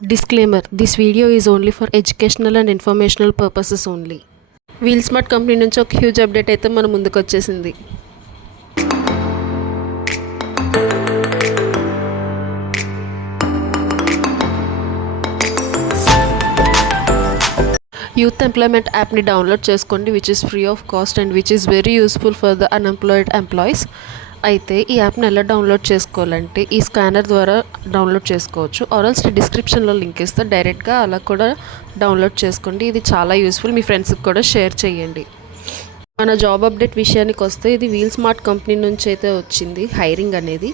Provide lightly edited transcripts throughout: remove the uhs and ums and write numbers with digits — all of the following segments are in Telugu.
Disclaimer: this video is only for educational and informational purposes only. Wheel smart company నుంచి ఒక హ్యూజ్ అప్డేట్ అయితే మన ముందుకు వచ్చేసింది. యూత్ ఎంప్లాయ్మెంట్ యాప్ని డౌన్లోడ్ చేసుకోండి, which is free of cost and which is very useful for the unemployed employees. అయితే ఈ యాప్ని ఎలా డౌన్లోడ్ చేసుకోవాలంటే ఈ స్కానర్ ద్వారా డౌన్లోడ్ చేసుకోవచ్చు. ఆర్ఎల్స్ డిస్క్రిప్షన్లో లింక్ ఇస్తే డైరెక్ట్గా అలా కూడా డౌన్లోడ్ చేసుకోండి. ఇది చాలా యూస్ఫుల్, మీ ఫ్రెండ్స్కి కూడా షేర్ చేయండి. మన జాబ్ అప్డేట్ విషయానికి వస్తే ఇది వీల్ స్మార్ట్ కంపెనీ నుంచి అయితే వచ్చింది హైరింగ్ అనేది.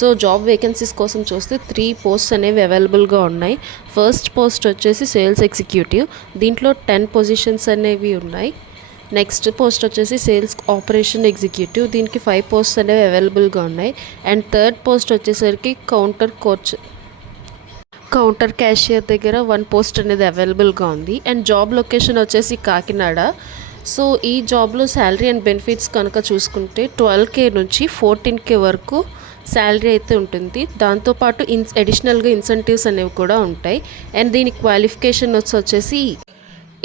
సో జాబ్ వేకెన్సీస్ కోసం చూస్తే 3 పోస్ట్స్ అనేవి అవైలబుల్గా ఉన్నాయి. ఫస్ట్ పోస్ట్ వచ్చేసి సేల్స్ ఎగ్జిక్యూటివ్, దీంట్లో 10 పొజిషన్స్ అనేవి ఉన్నాయి. నెక్స్ట్ పోస్ట్ వచ్చేసి సేల్స్ ఆపరేషన్ ఎగ్జిక్యూటివ్, దీనికి 5 పోస్ట్స్ అనేవి అవైలబుల్గా ఉన్నాయి. అండ్ థర్డ్ పోస్ట్ వచ్చేసరికి కౌంటర్ క్యాషియర్ దగ్గర 1 పోస్ట్ అనేది అవైలబుల్గా ఉంది. అండ్ జాబ్ లొకేషన్ వచ్చేసి కాకినాడ. సో ఈ జాబ్లో శాలరీ అండ్ బెనిఫిట్స్ కనుక చూసుకుంటే 12K నుంచి 14K వరకు శాలరీ అయితే ఉంటుంది. దాంతోపాటు అడిషనల్గా ఇన్సెంటివ్స్ అనేవి కూడా ఉంటాయి. అండ్ దీని క్వాలిఫికేషన్ వచ్చేసి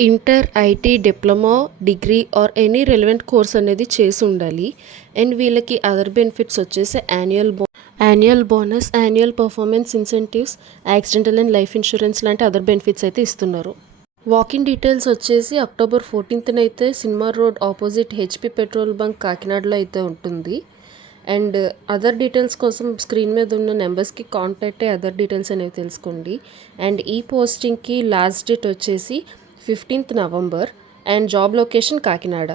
inter, IT, diploma, degree or any relevant course అనేది చేసి ఉండాలి. అండ్ వీళ్ళకి అదర్ బెనిఫిట్స్ వచ్చేసి annual bonus, annual performance incentives, accidental and life insurance లాంటి అదర్ బెనిఫిట్స్ అయితే ఇస్తున్నారు. వాకింగ్ డీటెయిల్స్ వచ్చేసి అక్టోబర్ 14th అయితే cinema road opposite HP petrol bunk కాకినాడలో అయితే ఉంటుంది. అండ్ అదర్ డీటెయిల్స్ కోసం స్క్రీన్ మీద ఉన్న నెంబర్స్కి కాంటాక్ట్ అయ్యి అదర్ డీటెయిల్స్ అనేవి తెలుసుకోండి. అండ్ ఈ పోస్టింగ్కి లాస్ట్ డేట్ వచ్చేసి 15th November and job location Kakinada.